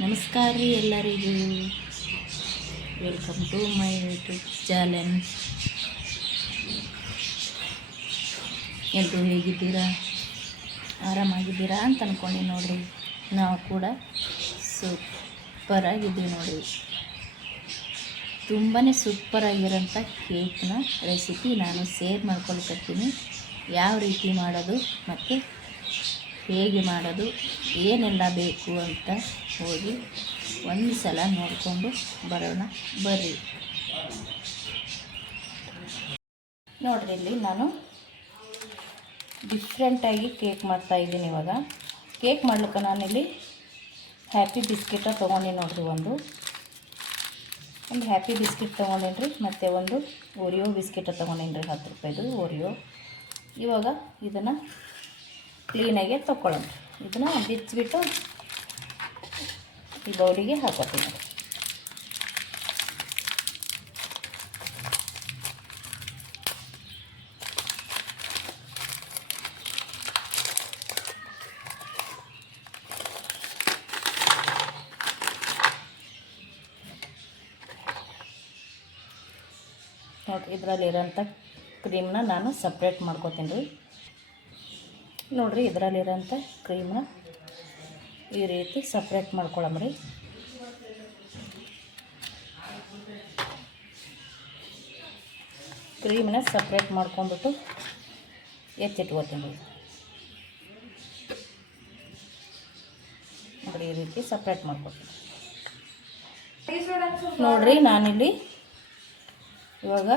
ನಮಸ್ಕಾರ ರೀ ಎಲ್ಲರಿಗೂ. Welcome to my YouTube channel ಎಲ್ಲರೂ ಹೇಗಿದ್ದೀರಾ? ಆರಾಮಾಗಿದ್ದೀರಾ ಅಂತ ಅಂದ್ಕೊಂಡು ನೋಡಿರಿ. ನಾವು ಕೂಡ ಸೂಪರಾಗಿದ್ದೀವಿ ನೋಡಿ ತುಂಬಾ ಸೂಪರಾಗಿರೋಂಥ ಕೇಕ್ನ ರೆಸಿಪಿ ನಾನು ಶೇರ್ ಮಾಡ್ಕೊಳ್ಕತ್ತೀನಿ ಯಾವ ರೀತಿ ಮಾಡೋದು ಮತ್ತು ಹೇಗೆ ಮಾಡೋದು, ಏನೆಲ್ಲ ಬೇಕು ಅಂತ ಹೋಗಿ ಒಂದು ಸಲ ನೋಡಿಕೊಂಡು ಬರೋಣ, ಬರ್ರಿ. ನೋಡ್ರಿ, ಇಲ್ಲಿ ನಾನು ಡಿಫ್ರೆಂಟಾಗಿ ಕೇಕ್ ಮಾಡ್ತಾ ಇದ್ದೀನಿ ಇವಾಗ. ಕೇಕ್ ಮಾಡ್ಲಿಕ್ಕೆ ನಾನಿಲ್ಲಿ ಹ್ಯಾಪಿ ಬಿಸ್ಕೆಟ ತೊಗೊಂಡಿನಿ ನೋಡ್ರಿ ಒಂದು. ಒಂದು ಹ್ಯಾಪಿ ಬಿಸ್ಕೆಟ್ ತೊಗೊಂಡೇನಿ ರೀ, ಮತ್ತು ಒಂದು ಓರಿಯೋ ಬಿಸ್ಕೆಟ ತೊಗೊಂಡೇನಿ ರೀ, ಹತ್ತು ರೂಪಾಯಿದು ಓರಿಯೋ ಇವಾಗ ಇದನ್ನು ಕ್ಲೀನಾಗೆ ತೊಗೊಳ್ಳೋಣ ಇದನ್ನು ಬಿಚ್ಚಿಬಿಟ್ಟು ಈ ಬೌಲಿಗೆ ಹಾಕೋತೀನಿ. ನೋಡಿ ಇದರಲ್ಲಿರೋಂಥ ಕ್ರೀಮ್ನ ನಾನು ಸಪ್ರೇಟ್ ಮಾಡ್ಕೋತೀನಿ ರೀ. ನೋಡಿರಿ ಇದರಲ್ಲಿರೋಂಥ ಕ್ರೀಮ್ನ ಈ ರೀತಿ ಸಪ್ರೇಟ್ ಮಾಡ್ಕೊಳಮ್ರಿ. ಕ್ರೀಮ್ನ ಸಪ್ರೇಟ್ ಮಾಡ್ಕೊಂಡ್ಬಿಟ್ಟು ಎತ್ತಿಟ್ಕೋತೀನಿ ನೋಡಿ, ಈ ರೀತಿ ಸಪ್ರೇಟ್ ಮಾಡ್ಕೊತೀನಿ ನೋಡಿರಿ, ನಾನಿಲ್ಲಿ ಇವಾಗ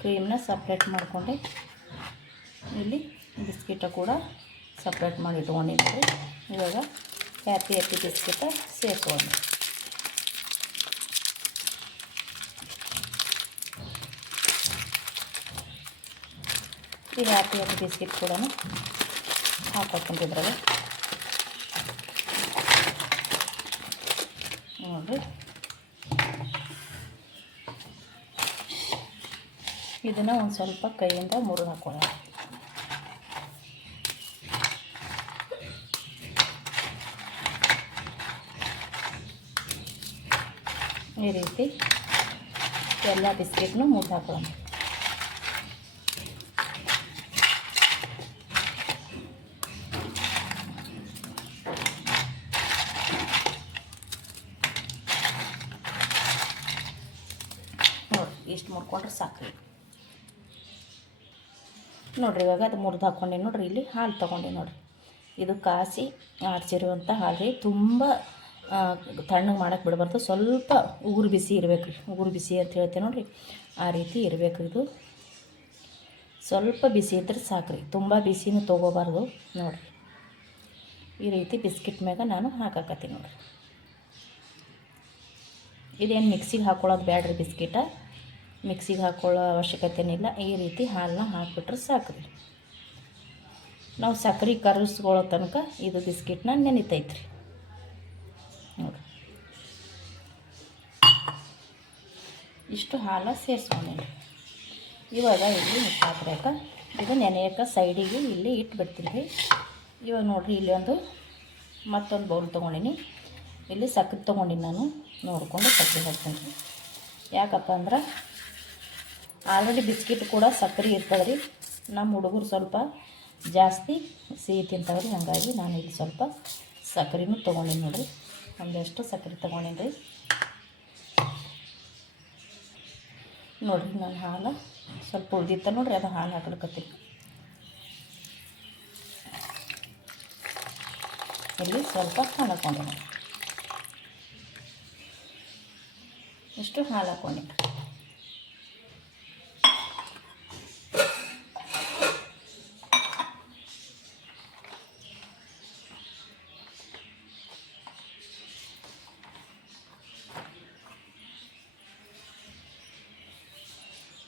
ಕ್ರೀಮ್ನ ಸಪ್ರೇಟ್ ಮಾಡಿಕೊಂಡೆ. ಇಲ್ಲಿ ಬಿಸ್ಕಿಟ ಕೂಡ ಸಪ್ರೇಟ್ ಮಾಡಿ ಇಟ್ಕೊಂಡಿದ್ದೀವಿ ಇವಾಗ ಹ್ಯಾಪಿ ಹ್ಯಾಪಿ ಬಿಸ್ಕಿಟ ಸೇರ್ಕೊಂಡು. ಈ ಹ್ಯಾಪಿ ಹ್ಯಾಪಿ ಬಿಸ್ಕಿಟ್ ಕೂಡ ಹಾಕೊಂಡಿದ್ರಲ್ಲ ನೋಡಿರಿ. ಇದನ್ನು ಒಂದು ಸ್ವಲ್ಪ ಕೈಯಿಂದ ಮುರಿದು ಹಾಕೊಳ್ಳೋಣ. ಈ ರೀತಿ ಎಲ್ಲ ಬಿಸ್ಕೆಟ್ನು ನೋಡಿ ಇಷ್ಟು ಮುರ್ಕೊಂಡ್ರೆ ಸಾಕ್ರಿ. ನೋಡಿರಿ, ಇವಾಗ ಅದು ಮುರಿದು ಹಾಕ್ಕೊಂಡೆ ನೋಡಿರಿ, ಇಲ್ಲಿ ಹಾಲು ತೊಗೊಂಡೆ ನೋಡಿರಿ. ಇದು ಕಾಸಿ ಆಡ್ಸಿರುವಂಥ ಹಾಲು ರೀ, ತುಂಬ ತಣ್ಣಗೆ ಮಾಡೋಕ್ಕೆ ಬಿಡಬಾರ್ದು. ಸ್ವಲ್ಪ ಉಗುರು ಬಿಸಿ ಇರಬೇಕು. ರೀ ಉಗುರು ಬಿಸಿ ಅಂತ ಹೇಳ್ತೇವೆ ನೋಡಿರಿ. ಆ ರೀತಿ ಇರಬೇಕು ಇದು. ಸ್ವಲ್ಪ ಬಿಸಿ ಇದ್ರೆ ಸಾಕ್ರಿ. ತುಂಬ ಬಿಸಿನೂ ತೊಗೋಬಾರ್ದು ನೋಡಿರಿ. ಈ ರೀತಿ ಬಿಸ್ಕಿಟ್ ಮ್ಯಾಗ ನಾನು ಹಾಕಾಕತ್ತೀನಿ ನೋಡಿರಿ. ಇದೇನು ಮಿಕ್ಸಿಗೆ ಹಾಕ್ಕೊಳ್ಳೋದು ಬೇಡ್ರಿ ಬಿಸ್ಕಿಟ? ಮಿಕ್ಸಿಗೆ ಹಾಕ್ಕೊಳ್ಳೋ ಅವಶ್ಯಕತೆನಿಲ್ಲ ಈ ರೀತಿ ಹಾಲನ್ನ ಹಾಕಿಬಿಟ್ರೆ ರೀ ನಾವು ಸಕ್ಕರೆ ಕರಗಿಸ್ಕೊಳ್ಳೋ ತನಕ ಇದು ಬಿಸ್ಕಿಟ್ನ ನೆನಿತೈತ್ರಿ ನೋಡಿ ಇಷ್ಟು ಹಾಲು ಸೇರಿಸ್ಕೊಂಡೆ. ಇವಾಗ ಇಲ್ಲಿ ಹಾಕ್ಬೇಕು ಇದು ನೆನೆಯಕ್ಕೆ ಸೈಡಿಗೆ ಇಲ್ಲಿ ಇಟ್ಬಿಡ್ತೀನಿ ರೀ ಇವಾಗ ನೋಡಿರಿ, ಇಲ್ಲಿ ಒಂದು ಮತ್ತೊಂದು ಬೌಲ್ ತೊಗೊಂಡಿನಿ. ಇಲ್ಲಿ ಸಕ್ಕರೆ ತೊಗೊಂಡಿನಿ ನಾನು. ನೋಡಿಕೊಂಡು ಸಕ್ಕರೆ ಹಾಕ್ತೀನಿ. ರೀ ಯಾಕಪ್ಪ ಅಂದ್ರೆ ಆಲ್ರೆಡಿ ಬಿಸ್ಕಿಟ್ ಕೂಡ ಸಕ್ಕರೆ ಇರ್ತದೆ ರೀ ನಮ್ಮ ಹುಡುಗರು ಸ್ವಲ್ಪ ಜಾಸ್ತಿ ಸಿಹಿ ತಿಂತಾವೆ ರೀ ಹಾಗಾಗಿ ನಾನು ಇಲ್ಲಿ ಸ್ವಲ್ಪ ಸಕ್ಕರೆನೂ ತೊಗೊಂಡಿನಿ ನೋಡಿರಿ. ಒಂದಷ್ಟು ಸಕ್ಕರೆ ತೊಗೊಂಡೀನಿ. ರೀ ನೋಡಿರಿ ನಾನು ಹಾಲು. ಸ್ವಲ್ಪ ಉಳ್ದಿತ್ತ ನೋಡಿರಿ, ಅದು ಹಾಲು ಹಾಕ್ಲಿಕತ್ತೀನಿ ಇಲ್ಲಿ ಸ್ವಲ್ಪ ಹಾಲು ಇಷ್ಟು ಹಾಲು ಹಾಕ್ಕೊಂಡೆ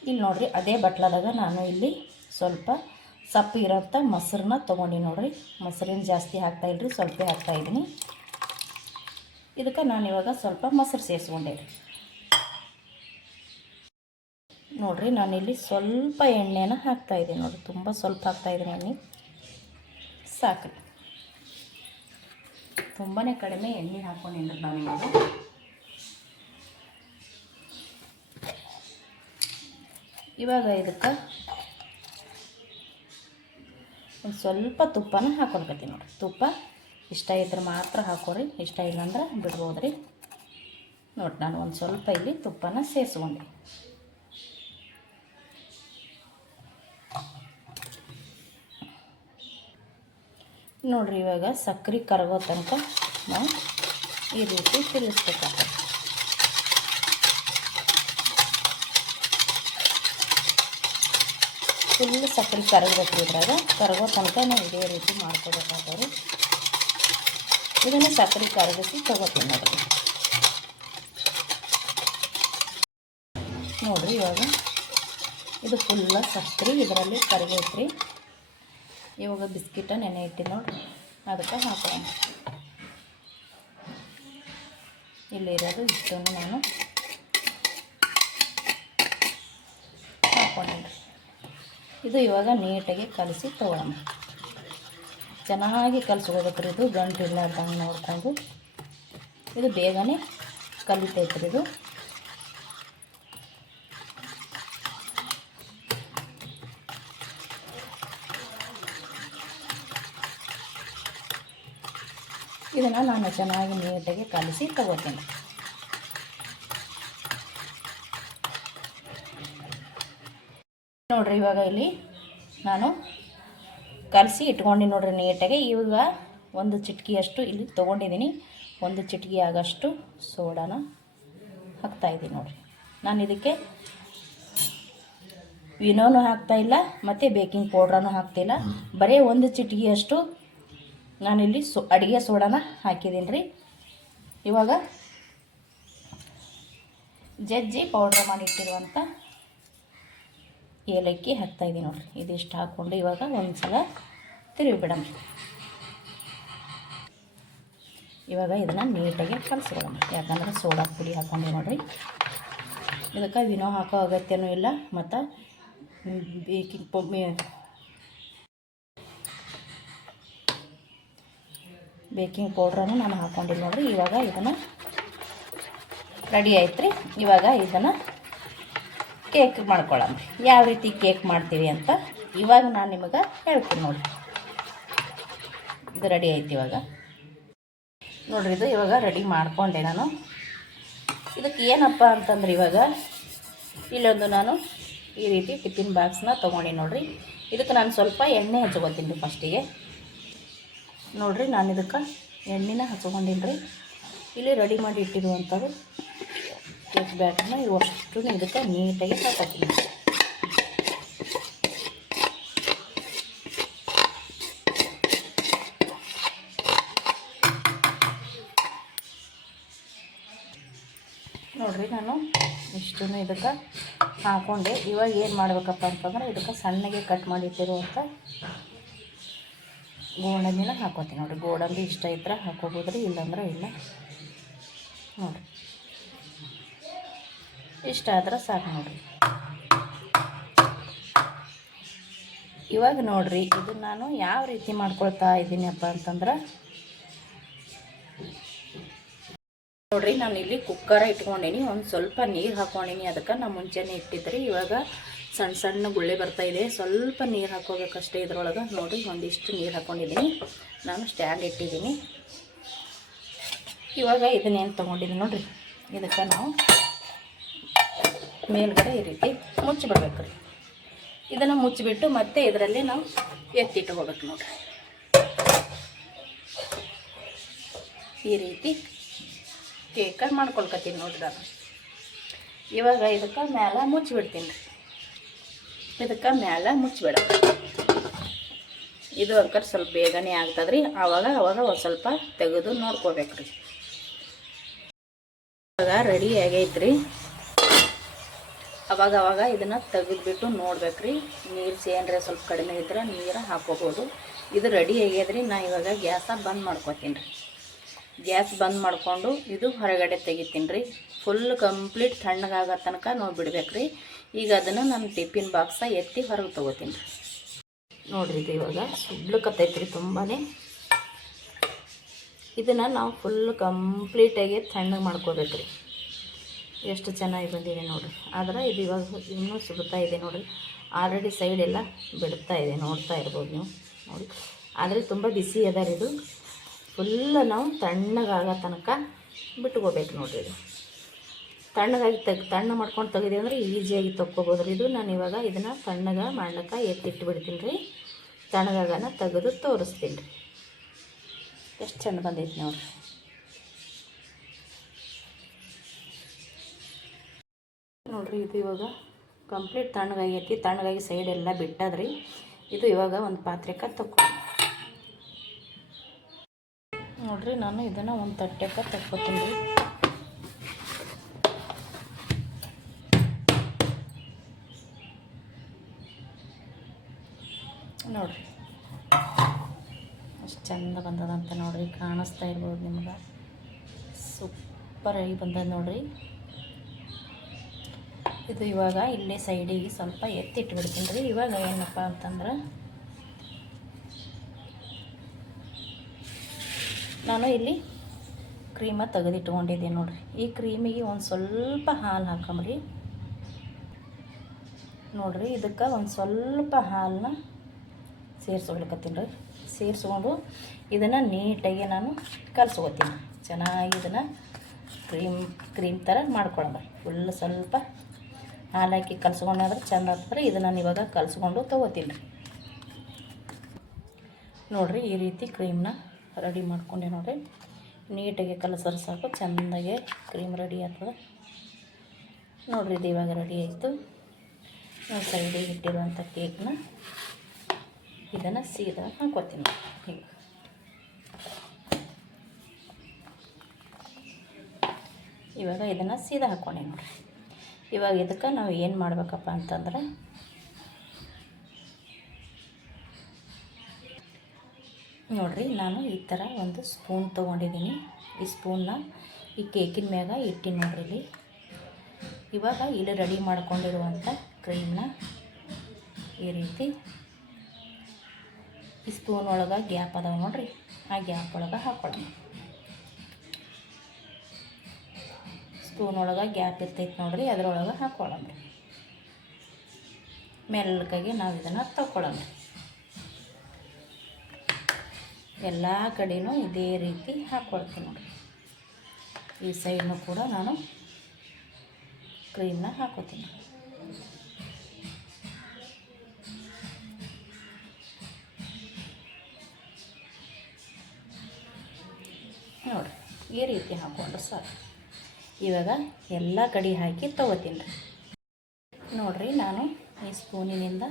ಇಲ್ಲಿ ನೋಡಿರಿ, ಅದೇ ಬಟ್ಲದಾಗ ನಾನು ಇಲ್ಲಿ ಸ್ವಲ್ಪ ಸಪ್ಪು ಇರೋಂಥ ಮೊಸರನ್ನ ತೊಗೊಂಡು ನೋಡಿರಿ. ಮೊಸರಿನ ಜಾಸ್ತಿ ಹಾಕ್ತಾ ಇಲ್ರಿ, ಸ್ವಲ್ಪ ಹಾಕ್ತಾಯಿದ್ದೀನಿ ಇದಕ್ಕೆ ನಾನು ಇವಾಗ ಸ್ವಲ್ಪ ಮೊಸರು ಸೇರಿಸ್ಕೊಂಡೆ. ರೀ ನೋಡಿರಿ ನಾನಿಲ್ಲಿ ಸ್ವಲ್ಪ ಎಣ್ಣೆನ ಹಾಕ್ತಾಯಿದ್ದೀನಿ ನೋಡಿರಿ, ತುಂಬ ಸ್ವಲ್ಪ ಹಾಕ್ತಾಯಿದ್ದೀನಿ ಎಣ್ಣೆ. ಸಾಕು. ತುಂಬಾ ಕಡಿಮೆ ಎಣ್ಣೆ ಹಾಕ್ಕೊಂಡಿದ್ದು ನಾನು ಇವಾಗ ಇದಕ್ಕೆ ಒಂದು ಸ್ವಲ್ಪ ತುಪ್ಪನ ಹಾಕೊಳ್ಕತ್ತೀನಿ ನೋಡಿರಿ. ತುಪ್ಪ ಇಷ್ಟ ಇದ್ರೆ ಮಾತ್ರ ಹಾಕೋರಿ, ಇಷ್ಟ ಇಲ್ಲಾಂದ್ರೆ ಬಿಡ್ಬೋದು ರೀ ನೋಡಿ, ನಾನು ಒಂದು ಸ್ವಲ್ಪ ಇಲ್ಲಿ ತುಪ್ಪನ ಸೇರಿಸ್ಕೊಂಡೆ. ನೋಡಿರಿ ಇವಾಗ ಸಕ್ಕರೆ ಕರಗೋ ತನಕ ನಾವು ಈ ರೀತಿ ತಿರುಗಿಸ್ಬೇಕಾಗ್ತದೆ. ಫುಲ್ ಸಕ್ಕರೆ ಕರಗಬೇಕು ಇದ್ರಾಗ. ಕರಗೋ ತನಕ ನಾವು ಇದೇ ರೀತಿ ಮಾಡ್ಕೋಬೇಕಾಗ್ತದೆ. ಇದನ್ನು ಸಕ್ಕರೆ ಕರಗಿಸಿ ತಗೋತೀನಿ ನೋಡಿರಿ. ನೋಡಿರಿ ಇವಾಗ. ಇದು ಫುಲ್ಲ ಸಕ್ಕರೆ ಇದರಲ್ಲಿ ಕರಗೈತ್ರಿ. ಇವಾಗ ಬಿಸ್ಕಿಟ ನೆನೆ ಇಟ್ಟು ನೋಡ್ರಿ. ಅದಕ್ಕೆ ಹಾಕೋಣ. ಇಲ್ಲಿರೋದು ಇಷ್ಟನ್ನು ನಾನು ಹಾಕೊಂಡ್ರಿ ಇದು ಇವಾಗ ನೀಟಾಗಿ ಕಲಸಿ ತೊಗೊಳೋಣ. ಚೆನ್ನಾಗಿ ಕಲಸ್ಕೋಬೇಕ್ರಿ ಇದು, ಗಂಟು ಇಲ್ಲಾರ್ದಂಗೆ ನೋಡಿಕೊಂಡು. ಇದು ಬೇಗನೆ ಕಲಿತೈತ್ರಿ ಇದು. ಇದನ್ನು ನಾನು ಚೆನ್ನಾಗಿ ನೀಟಾಗಿ ಕಲಸಿ ತಗೋತೀನಿ ನೋಡ್ರಿ ಇವಾಗ ಇಲ್ಲಿ ನಾನು ಕಲಸಿ ಇಟ್ಕೊಂಡು ನೋಡ್ರಿ ನೀಟಾಗಿ. ಇವಾಗ ಒಂದು ಚಿಟಕಿಯಷ್ಟು ಇಲ್ಲಿ ತೊಗೊಂಡಿದ್ದೀನಿ ಒಂದು ಚಿಟಕಿ ಆಗಷ್ಟು ಸೋಡಾನ ಹಾಕ್ತಾಯಿದ್ದೀನಿ ನೋಡಿರಿ. ನಾನು ಇದಕ್ಕೆ ವಿನೋನು ಹಾಕ್ತಾಯಿಲ್ಲ ಮತ್ತು ಬೇಕಿಂಗ್ ಪೌಡ್ರನ್ನು ಹಾಕ್ತಿಲ್ಲ ಬರೀ ಒಂದು ಚಿಟಕಿಯಷ್ಟು ನಾನಿಲ್ಲಿ ಸೊ, ಅಡುಗೆ ಸೋಡಾನ ಹಾಕಿದ್ದೀನಿ ರೀ ಇವಾಗ ಜಜ್ಜಿ ಪೌಡ್ರ್ ಮಾಡಿಟ್ಟಿರುವಂಥ ಏಲಕ್ಕಿ ಹಾಕ್ತಾಯಿದ್ದೀನಿ ನೋಡಿರಿ. ಇದಿಷ್ಟು ಹಾಕ್ಕೊಂಡು ಇವಾಗ ಒಂದು ಸಲ ತಿರುವಿ ಬಿಡೋಣ ಇವಾಗ ಇದನ್ನು ನೀಟಾಗಿ ಕಲಸ್ಬಿಡೋಣ ಯಾಕಂದ್ರೆ ಸೋಡಾ ಪುಡಿ ಹಾಕ್ಕೊಂಡು ನೋಡಿರಿ. ಇದಕ್ಕೆ ವಿನೋ ಹಾಕೋ ಅಗತ್ಯನೂ ಇಲ್ಲ, ಮತ್ತು ಬೇಕಿಂಗ್ ಪೊ ಬೇಕಿಂಗ್ ಪೌಡ್ರನ್ನು ನಾನು ಹಾಕ್ಕೊಂಡಿಲ್ಲ ನೋಡಿರಿ. ಇವಾಗ ಇದನ್ನು ರೆಡಿ ಆಯ್ತು ರೀ ಇವಾಗ ಇದನ್ನು ಕೇಕ್ ಮಾಡ್ಕೊಳ್ಳೋಣ ಯಾವ ರೀತಿ ಕೇಕ್ ಮಾಡ್ತೀವಿ ಅಂತ ಇವಾಗ ನಾನು ನಿಮಗೆ ಹೇಳ್ತೀನಿ ನೋಡಿ. ಇದು ರೆಡಿ ಆಯ್ತು ಇವಾಗ. ನೋಡ್ರಿ, ಇದು ಇವಾಗ ರೆಡಿ ಮಾಡಿಕೊಂಡೆ ನಾನು. ಇದಕ್ಕೆ ಏನಪ್ಪ ಅಂತಂದ್ರೆ ಇವಾಗ ಇಲ್ಲೊಂದು ನಾನು ಈ ರೀತಿ ಟಿಫಿನ್ ಬಾಕ್ಸ್ನ ತೊಗೊಂಡು ನೋಡಿರಿ. ಇದಕ್ಕೆ ನಾನು ಸ್ವಲ್ಪ ಎಣ್ಣೆ ಹಚ್ಕೊತೀನಿ ರೀ ಫಸ್ಟಿಗೆ ನೋಡಿರಿ, ನಾನು ಇದಕ್ಕೆ ಎಣ್ಣೆನ ಹಚ್ಕೊಂಡಿನಿ ರೀ ಇಲ್ಲಿ ರೆಡಿ ಮಾಡಿ ಇಟ್ಟಿರುವಂಥದ್ದು. ಕೇಕ್ ಬ್ಯಾಟರ್ನ ಇವಷ್ಟು ಇದಕ್ಕೆ ನೀಟಾಗಿ ಹಾಕೋತೀನಿ ನೋಡಿರಿ ನಾನು ಇಷ್ಟು ಇದಕ್ಕೆ ಹಾಕ್ಕೊಂಡೆ ಇವಾಗ ಏನು ಮಾಡ್ಬೇಕಪ್ಪ ಅಂತಂದ್ರೆ ಇದಕ್ಕೆ ಸಣ್ಣಗೆ ಕಟ್ ಮಾಡಿಟ್ಟಿರುವಂಥ ಗೋಡಂಬಿನ ಹಾಕೋತೀನಿ ನೋಡಿರಿ. ಗೋಡಂಬಿ ಇಷ್ಟ ಇದ್ರೆ ಹಾಕೋಬೋದ್ರಿ ಇಲ್ಲಾಂದ್ರೆ ಇಲ್ಲ. ನೋಡಿರಿ. ಇಷ್ಟ ಆದ್ರೆ ಸಾಕು ನೋಡಿರಿ. ಇವಾಗ ನೋಡಿರಿ, ಇದು ನಾನು ಯಾವ ರೀತಿ ಮಾಡ್ಕೊಳ್ತಾ ಇದ್ದೀನಪ್ಪ ಅಂತಂದ್ರೆ. ನೋಡಿರಿ, ನಾನು ಇಲ್ಲಿ ಕುಕ್ಕರ ಇಟ್ಕೊಂಡೀನಿ, ಒಂದು ಸ್ವಲ್ಪ ನೀರು ಹಾಕ್ಕೊಂಡೀನಿ ಅದಕ್ಕೆ ನಾನು ಮುಂಚೆನೆ ಇಟ್ಟಿದ್ರಿ. ಇವಾಗ ಸಣ್ಣ ಸಣ್ಣ ಗುಳ್ಳೆ ಬರ್ತಾ ಇದೆ, ಸ್ವಲ್ಪ ನೀರು ಹಾಕೋಬೇಕಷ್ಟೇ ಇದ್ರೊಳಗೆ. ನೋಡಿರಿ, ಒಂದಿಷ್ಟು ನೀರು ಹಾಕೊಂಡಿದ್ದೀನಿ ನಾನು ಸ್ಟ್ಯಾಂಡ್ ಇಟ್ಟಿದ್ದೀನಿ ಇವಾಗ ಇದನ್ನೇನು ತೊಗೊಂಡಿದ್ದೀನಿ ನೋಡಿರಿ, ಇದಕ್ಕೆ ನಾವು ಮೇಲ್ಗಡೆ ಈ ರೀತಿ ಮುಚ್ಚಿಬಿಡ್ಬೇಕು ರೀ. ಇದನ್ನು ಮುಚ್ಚಿಬಿಟ್ಟು ಮತ್ತೆ ಇದರಲ್ಲಿ ನಾವು ಎತ್ತಿಟ್ಕೋಬೇಕು ನೋಡಿರಿ. ಈ ರೀತಿ ಕೇಕ ಮಾಡ್ಕೊಳ್ಕತ್ತೀನಿ ನೋಡ್ರಿ ನಾನು. ಇವಾಗ ಇದಕ್ಕೆ ಮ್ಯಾಲ ಮುಚ್ಚಿಬಿಡ್ತೀನಿ ರೀ. ಇದಕ್ಕೆ ಮ್ಯಾಲ ಮುಚ್ಚಿಬಿಡ. ಇದು ಅಂಕರ್ ಸ್ವಲ್ಪ ಬೇಗನೆ ಆಗ್ತದ್ರಿ. ಆವಾಗ ಅವಾಗ ಒಂದು ಸ್ವಲ್ಪ ತೆಗೆದು ನೋಡ್ಕೋಬೇಕ್ರಿ ಇವಾಗ ರೆಡಿ ಆಗೈತ್ರಿ. ಅವಾಗ ಅವಾಗ ಇದನ್ನು ತೆಗೆದುಬಿಟ್ಟು ನೋಡ್ಬೇಕು ರೀ ನೀರು ಸೇನ್ರೆ ಸ್ವಲ್ಪ ಕಡಿಮೆ ಇದ್ರೆ ನೀರು ಹಾಕೋಬೋದು. ಇದು ರೆಡಿ ಆಗ್ಯದ್ರಿ, ನಾ ಇವಾಗ ಗ್ಯಾಸ ಬಂದ್ ಮಾಡ್ಕೊತೀನಿ. ರೀ ಗ್ಯಾಸ್ ಬಂದ್ ಮಾಡಿಕೊಂಡು ಇದು ಹೊರಗಡೆ ತೆಗಿತೀನಿ ರೀ ಫುಲ್ ಕಂಪ್ಲೀಟ್ ತಣ್ಣಗಾಗೋ ತನಕ ನಾವು ಬಿಡ್ಬೇಕು ರೀ ಈಗ ಅದನ್ನು ನಾನು ಟಿಫಿನ್ ಬಾಕ್ಸ ಎತ್ತಿ ಹೊರಗೆ ತೊಗೋತೀನಿ ರೀ ನೋಡಿರಿ ಇದು ಇವಾಗ ಸುಡ್ಲಕ್ಕತ್ತೈತೆ ರೀ ತುಂಬಾ ಇದನ್ನು ನಾವು ಫುಲ್ ಕಂಪ್ಲೀಟಾಗಿ ತಣ್ಣಗೆ ಮಾಡ್ಕೋಬೇಕು ರೀ ಎಷ್ಟು ಚೆನ್ನಾಗಿ ಬಂದಿದೆ ನೋಡಿ ಆದರೆ ಇದು ಇವಾಗ ಇನ್ನೂ ಸುಡ್ತಾ ಇದೆ ನೋಡಿರಿ. ಆಲ್ರೆಡಿ ಸೈಡ್ ಎಲ್ಲ ಬಿಡ್ತಾ ಇದೆ, ನೋಡ್ತಾ ಇರ್ಬೋದು ನೀವು. ನೋಡಿ. ಆದರೆ ತುಂಬ ಬಿಸಿ ಅದ ಇದು. ಫುಲ್ ನಾವು ತಣ್ಣಗಾಗೋ ತನಕ ಬಿಟ್ಕೋಬೇಕು ನೋಡಿರಿ ಇದು. ತಣ್ಣಗಾಗಿ ತೆಗ್, ತಣ್ಣ ಮಾಡ್ಕೊಂಡು ತೆಗೆದಿ ಅಂದರೆ ಈಸಿಯಾಗಿ ರೀ ಇದು ನಾನು ಇವಾಗ ಇದನ್ನು ತಣ್ಣಗೆ ಮಾಡ್ಲಿಕ್ಕೆ ಎತ್ತಿಟ್ಟು ಬಿಡ್ತೀನಿ ರೀ. ತಣ್ಣಗಾಗನ ತೆಗೆದು ತೋರಿಸ್ತೀನಿ ರೀ. ಎಷ್ಟು ಚೆಂದ ಬಂದೈತಿ ನೋಡಿರಿ. ನೋಡಿರಿ, ಇದು ಇವಾಗ ಕಂಪ್ಲೀಟ್ ತಣ್ಣಗಾಗೈತಿ ತಣ್ಣಗಾಗಿ ಸೈಡ್ ಎಲ್ಲ ಬಿಟ್ಟದ್ರಿ. ಇದು ಇವಾಗ ಒಂದು ಪಾತ್ರೆಕ ತಕ್ಕೊ ನೋಡ್ರಿ, ನಾನು ಇದನ್ನು ಒಂದು ತಟ್ಟೆಕ ತಕ್ಕೋತೀನಿ. ರೀ ನೋಡ್ರಿ, ಅಷ್ಟು ಚಂದ ಬಂದದಂತ ನೋಡ್ರಿ, ಕಾಣಿಸ್ತಾ ಇರ್ಬೋದು ನಿಮ್ಗೆ. ಸೂಪರಾಗಿ ಬಂದದ ನೋಡ್ರಿ. ಇದು ಇವಾಗ ಇಲ್ಲೇ ಸೈಡಿಗೆ ಸ್ವಲ್ಪ ಎತ್ತಿಟ್ಬಿಡ್ತೀನಿ ರೀ. ಇವಾಗ ಏನಪ್ಪ ಅಂತಂದ್ರೆ ನಾನು ಇಲ್ಲಿ ಕ್ರೀಮ ತೆಗೆದಿಟ್ಕೊಂಡಿದ್ದೀನಿ ನೋಡ್ರಿ. ಈ ಕ್ರೀಮಿಗೆ ಒಂದು ಸ್ವಲ್ಪ ಹಾಲು ಹಾಕೊಂಬ್ರಿ ನೋಡ್ರಿ, ಇದಕ್ಕೆ ಒಂದು ಸ್ವಲ್ಪ ಹಾಲನ್ನ ಸೇರಿಸ್ಕೊಳ್ಕತ್ತೀನಿ ರೀ. ಸೇರಿಸ್ಕೊಂಡು ಇದನ್ನು ನೀಟಾಗಿ ನಾನು ಕಲಸ್ಕೊತೀನಿ. ಚೆನ್ನಾಗಿ ಇದನ್ನು ಕ್ರೀಮ್ ಕ್ರೀಮ್ ಥರ ಮಾಡ್ಕೊಳಂಬ್ರಿ ಫುಲ್ ಸ್ವಲ್ಪ ಹಾಲು ಹಾಕಿ ಕಲ್ಸ್ಕೊಂಡಾದ್ರೆ ಚಂದ ಆಗ್ತದೆ ಇದು ನಾನು ಇವಾಗ ಕಲಸ್ಕೊಂಡು ತೊಗೋತೀನಿ ರೀ. ನೋಡಿರಿ ಈ ರೀತಿ ಕ್ರೀಮ್ನ ರೆಡಿ ಮಾಡ್ಕೊಂಡೆ ನೋಡಿರಿ. ನೀಟಾಗಿ ಕಲಸರು ಸಾಕು, ಚೆಂದಾಗೆ ಕ್ರೀಮ್ ರೆಡಿ ಆಗ್ತದೆ. ನೋಡಿರಿ ಇದು ಇವಾಗ ರೆಡಿ ಆಯಿತು. ನಾವು ಸೈಡಿಗೆ ಇಟ್ಟಿರುವಂಥ ಕೇಕ್ನ ಇದನ್ನು ಸೀದಾ ಹಾಕೋತೀನಿ ಹೀಗೆ. ಇವಾಗ ಇದನ್ನು ಸೀದಾ ಹಾಕ್ಕೊಂಡೆ ನೋಡಿರಿ. ಇವಾಗ ಇದಕ್ಕೆ ನಾವು ಏನು ಮಾಡಬೇಕಪ್ಪ ಅಂತಂದ್ರೆ ನೋಡಿರಿ, ನಾನು ಈ ಥರ ಒಂದು ಸ್ಪೂನ್ ತೊಗೊಂಡಿದ್ದೀನಿ. ಈ ಸ್ಪೂನ್ನ ಈ ಕೇಕಿನ ಮ್ಯಾಗ ಇಟ್ಟಿನಿ ನೋಡ್ರಿ ಇಲ್ಲಿ. ಇವಾಗ ಇಲ್ಲಿ ರೆಡಿ ಮಾಡ್ಕೊಂಡಿರುವಂಥ ಕ್ರೀಮ್ನ ಈ ರೀತಿ ಈ ಸ್ಪೂನ್ ಒಳಗೆ ಗ್ಯಾಪ್ ಅದಾವೆ ನೋಡ್ರಿ. ಆ ಗ್ಯಾಪ್ ಒಳಗೆ ಹಾಕೊಳ್ಳೋಣ. ಸ್ಪೂನ್ ಒಳಗೆ ಗ್ಯಾಪ್ ಇರ್ತೈತೆ ನೋಡ್ರಿ, ಅದ್ರೊಳಗೆ ಹಾಕೊಳ್ಳೋಣ ರೀ ಮೆಲ್ಲಕಾಗಿ ನಾವು ಇದನ್ನು ತಗೊಳ್ಳೋಣ ಎಲ್ಲ ಕಡೆಯೂ ಇದೇ ರೀತಿ ಹಾಕ್ಕೊಳ್ತೀನಿ ನೋಡಿರಿ. ಈ ಸೈಡ್ನು ಕೂಡ ನಾನು ಕ್ರೀಮ್ನ ಹಾಕೋತೀನಿ. ನೋಡಿರಿ, ಈ ರೀತಿ ಹಾಕ್ಕೊಂಡು ಸಾಕು. ಇವಾಗ ಎಲ್ಲ ಕಡೆ ಹಾಕಿ ತೊಗೋತೀನಿ ರೀ. ನೋಡಿರಿ ನಾನು ಈ ಸ್ಪೂನಿನಿಂದ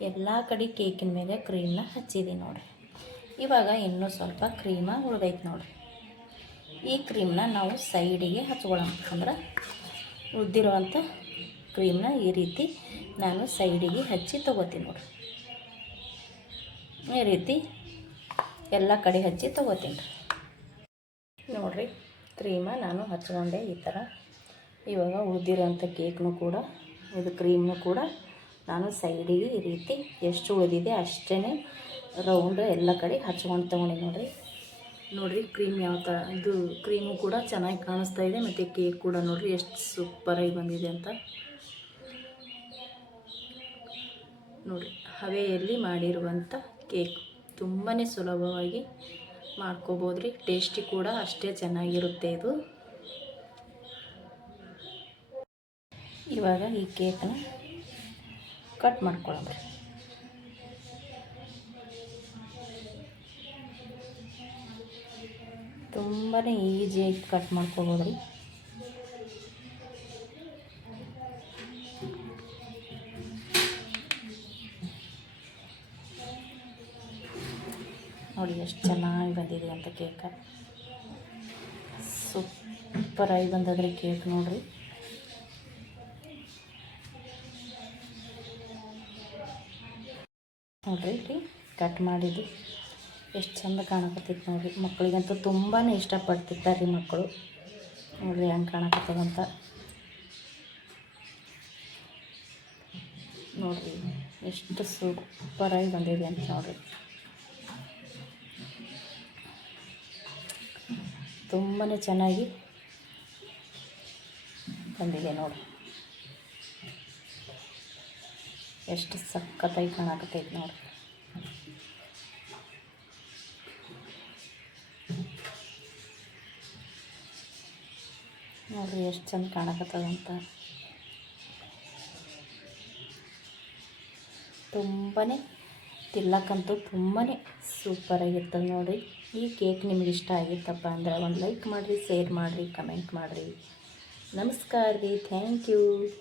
ಎಲ್ಲ ಕಡೆ ಕೇಕಿನ ಮೇಲೆ ಕ್ರೀಮ್ನ ಹಚ್ಚಿದ್ದೀನಿ ನೋಡಿರಿ. ಇವಾಗ ಇನ್ನೂ ಸ್ವಲ್ಪ ಕ್ರೀಮ ಉಳ್ದೈತೆ ನೋಡಿರಿ. ಈ ಕ್ರೀಮ್ನ ನಾವು ಸೈಡಿಗೆ ಹಚ್ಕೊಳ್ಳೋಣ. ಅಂದ್ರೆ ಉದ್ದಿರುವಂಥ ಕ್ರೀಮ್ನ ಈ ರೀತಿ ನಾನು ಸೈಡಿಗೆ ಹಚ್ಚಿ ತೊಗೋತೀನಿ ನೋಡಿರಿ. ಈ ರೀತಿ ಎಲ್ಲ ಕಡೆ ಹಚ್ಚಿ ತೊಗೋತೀನಿ ರೀ. ನೋಡಿರಿ ಕ್ರೀಮ ನಾನು ಹಚ್ಕೊಂಡೆ ಈ ಥರ. ಇವಾಗ ಉಳಿದಿರೋಂಥ ಕೇಕ್ನು ಕೂಡ, ಇದು ಕ್ರೀಮ್ನು ಕೂಡ ನಾನು ಸೈಡಿಗೆ ಈ ರೀತಿ ಎಷ್ಟು ಉಳಿದಿದೆ ಅಷ್ಟೇ ರೌಂಡ್ ಎಲ್ಲ ಕಡೆ ಹಚ್ಕೊಂಡು ತೊಗೊಂಡೆ ನೋಡಿರಿ. ನೋಡಿರಿ ಕ್ರೀಮ್ ಯಾವ ಥರ ಇದು ಕ್ರೀಮು ಕೂಡ ಚೆನ್ನಾಗಿ ಕಾಣಿಸ್ತಾ ಇದೆ ಮತ್ತು ಕೇಕ್ ಕೂಡ ನೋಡಿರಿ ಎಷ್ಟು ಸೂಪರಾಗಿ ಬಂದಿದೆ ಅಂತ. ನೋಡಿ ಹವೆಯಲ್ಲಿ ಮಾಡಿರುವಂಥ ಕೇಕ್ ತುಂಬಾ ಸುಲಭವಾಗಿ ಮಾಡ್ಕೋಬೋದು ರೀ ಟೇಸ್ಟಿ ಕೂಡ ಅಷ್ಟೇ ಚೆನ್ನಾಗಿರುತ್ತೆ ಇದು. ಇವಾಗ ಈ ಕೇಕ್ನ ಕಟ್ ಮಾಡ್ಕೊಳ್ಳೋಣ ತುಂಬಾ ಈಸಿಯಾಗಿ ಕಟ್ ಮಾಡ್ಕೊಬೋದು ರೀ ಸೂಪರಾಗಿ ಬಂದದ್ರಿ ಕೇಕ್ ನೋಡ್ರಿ. ನೋಡ್ರಿ ಇಲ್ಲಿ ಕಟ್ ಮಾಡಿದ್ದು. ಎಷ್ಟು ಚಂದ ಕಾಣಕತ್ತಿತ್ತು ನೋಡ್ರಿ. ಮಕ್ಕಳಿಗಂತೂ ತುಂಬಾ ಇಷ್ಟಪಡ್ತಿದ್ದಾರೆ ರೀ ಮಕ್ಕಳು. ನೋಡ್ರಿ ಹೆಂಗೆ ಕಾಣಕತ್ತದಂತ ನೋಡ್ರಿ ಎಷ್ಟು ಸೂಪರಾಗಿ ಬಂದಿದೆ ಅಂತ ನೋಡ್ರಿ. ತುಂಬಾ ಚೆನ್ನಾಗಿ ಬಂದಿದೆ ನೋಡಿ. ಎಷ್ಟು ಸಖತ್ತಾಗಿ ಕಾಣಕತ್ತೈತೆ ನೋಡಿ. ನೋಡಿರಿ ಎಷ್ಟು ಚಂದ ಕಾಣಕತ್ತದಂತ ತುಂಬಾ ತಿಲ್ಲಕ್ಕಂತೂ ತುಂಬಾ ಸೂಪರಾಗಿರ್ತದೆ ನೋಡಿ ಈ ಕೇಕ್ ನಿಮ್ಗೆ ಇಷ್ಟ ಆಗಿತ್ತಪ್ಪ ಅಂದ್ರೆ ಒಂದು ಲೈಕ್ ಮಾಡಿರಿ ಶೇರ್ ಮಾಡಿರಿ ಕಮೆಂಟ್ ಮಾಡಿರಿ. ನಮಸ್ಕಾರ ರೀ ಥ್ಯಾಂಕ್ ಯು